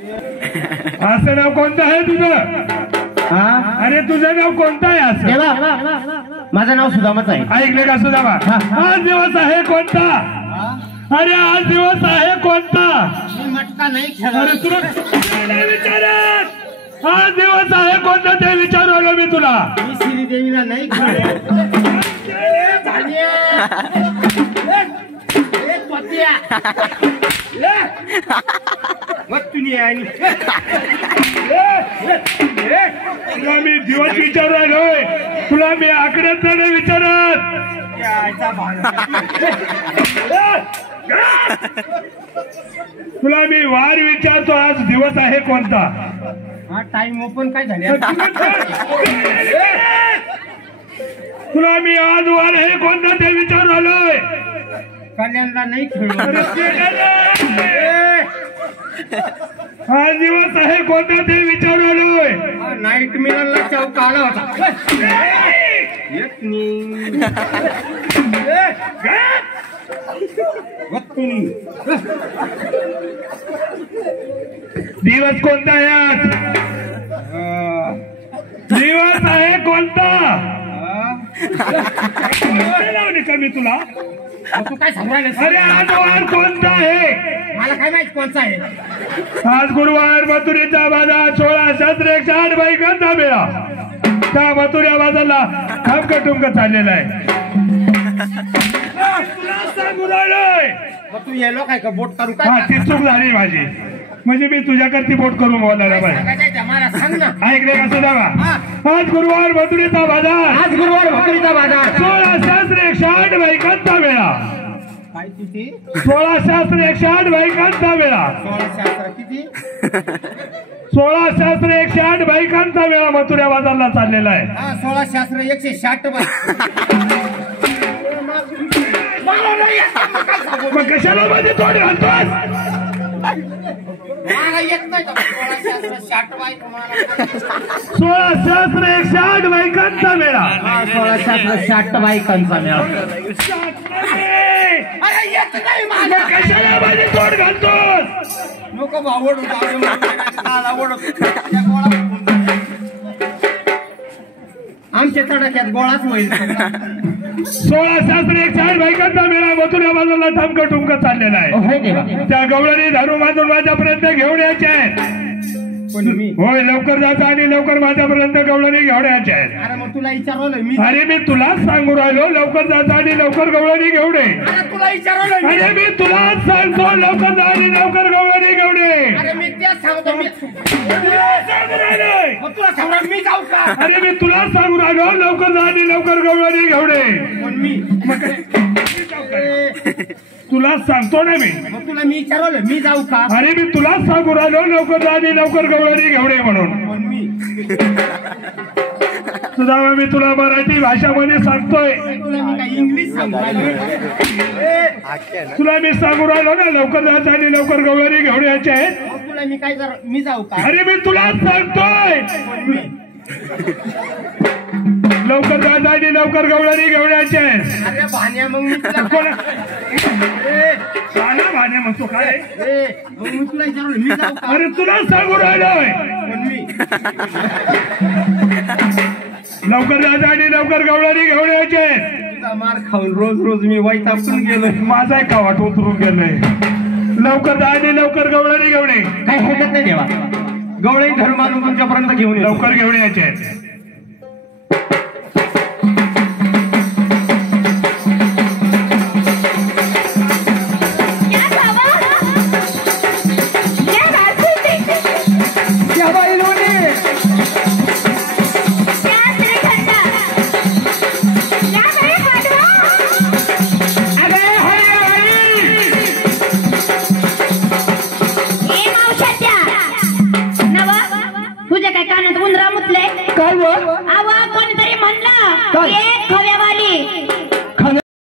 असं नाव कोणतं आहे तुझं? अरे तुझं नाव कोणतं आहे असं? माझं नाव सुदामाच आहे. ऐकलं का सुदामा? आज दिवस आहे कोणता? अरे आज दिवस आहे कोणता? मटका नाही अरे तुला विचारत आज दिवस आहे कोणता ते विचारू आलो मी तुला. मी श्रीदेवीला नाही तुला मी दिवस विचारू आलोय. तुला मी आकड्यात नाही विचारत. तुला मी वार विचारतो आज दिवस आहे कोणता? हा टाइम ओपन काय झाले? तुला मी आज वार आहे कोणता ते विचारू आलोय. कल्याणला नाही खेळलो. आज दिवस आहे कोणता ते विचारू आलोय. नाईट मिलनला चौक आला होता. दिवस कोणता आहे आज? दिवस आहे कोणता? कमी तुला तू काय सांगू राहिला? अरे आज वार कोणता आहे? मला काय माहित कोणता आहे? आज गुरुवार मथुरेचा बाजार 16,108 बायकांचा मेळा. त्या मथुऱ्या बाजारला खामका टुमका चाललेला आहे. तुला सांगू राहिलोय. मग तू येलो काय का बोट करू हा काय? ती चूक झाली माझी. म्हणजे मी तुझ्याकडती बोट करून बोलायला पाहिजे. मला सांग ना. ऐकले का सुद्धा? आज गुरुवार मथुरेचा बाजार. आज गुरुवार मथुरेचा बाजार. 16,108 बायकांचा मेळा. काय किती? 16,108 बायकांचा मेळा. 16 किती? 16,108 बायकांचा मेळा मथुऱ्या बाजारला चाललेला आहे. 16 160 मग कशाला मध्ये तोड घालतोस? येत नाही 16,108 बायकांचा मेळा. 16 बायकांचा मेळा. कशाला मध्ये तोड घालतोस? लोक आवड आमच्या तडाख्यात गोळाच होईल. 16,108 बायकांचा मेळा मथुऱ्या बाजारला ठमका टुमका चाललेला आहे. त्या गवळणी धरून बांधून माझ्यापर्यंत घेऊन यायचे आहेत. होय लवकर जायचं आणि लवकर माझ्यापर्यंत गवळणी घेऊन यायचे आहेत. अरे मग तुला विचारलं मी. अरे मी तुलाच सांगू राहिलो लवकर जायचं आणि लवकर गवळणी घेऊन ये. तुला विचारलं. अरे मी तुलाच सांगतो लवकर जा आणि लवकर गवळणी घेऊन ये. अरे मी तेच सांगतो. तुला सांगणार मी जाऊ का? अरे मी तुलाच सांगू राहिलो लवकर जा आणि लवकर गवळणी घेऊन ये. पण मी तुलाच सांगतो ना मी. मग तुला मी विचारलं मी जाऊ का? अरे मी तुलाच सांगू राहिलो लवकर जा आणि लवकर गवळणी घेऊन ये म्हणून. पण मी सुद्धा मी तुला मराठी भाषामध्ये सांगतोय. तुला मी काय इंग्लिश सांगू राहिलो? तुला मी सांगू राहिलो ना लवकर जायचं आणि लवकर गवळणी घेऊन यायचे आहेत. तुला मी काय मी जाऊ का? अरे मी तुलाच सांगतोय लवकर जायचं आणि लवकर गवळणी घेऊन यायचे आहेत. अरे भाण्या मग मी तुला भाण्या म्हणतो काय? मग मी तुला विचारलं मी जाऊ का? अरे तुलाच सांगू राहिलोय पण मी लवकर जायचं आणि लवकर गवळणी घेऊन यायचे आहेत. तुझा मार खाऊन रोज रोज मी वैतागून गेलोय. माझा का वाट उतरून गेलोय. लवकर जा आणि लवकर गवळणी घेऊन ये. काय हरकत नाही देवा. गवळी धर्मानं तुमच्यापर्यंत घेऊन ये. लवकर घेऊन यायचे आहेत. कोणीतरी म्हणलं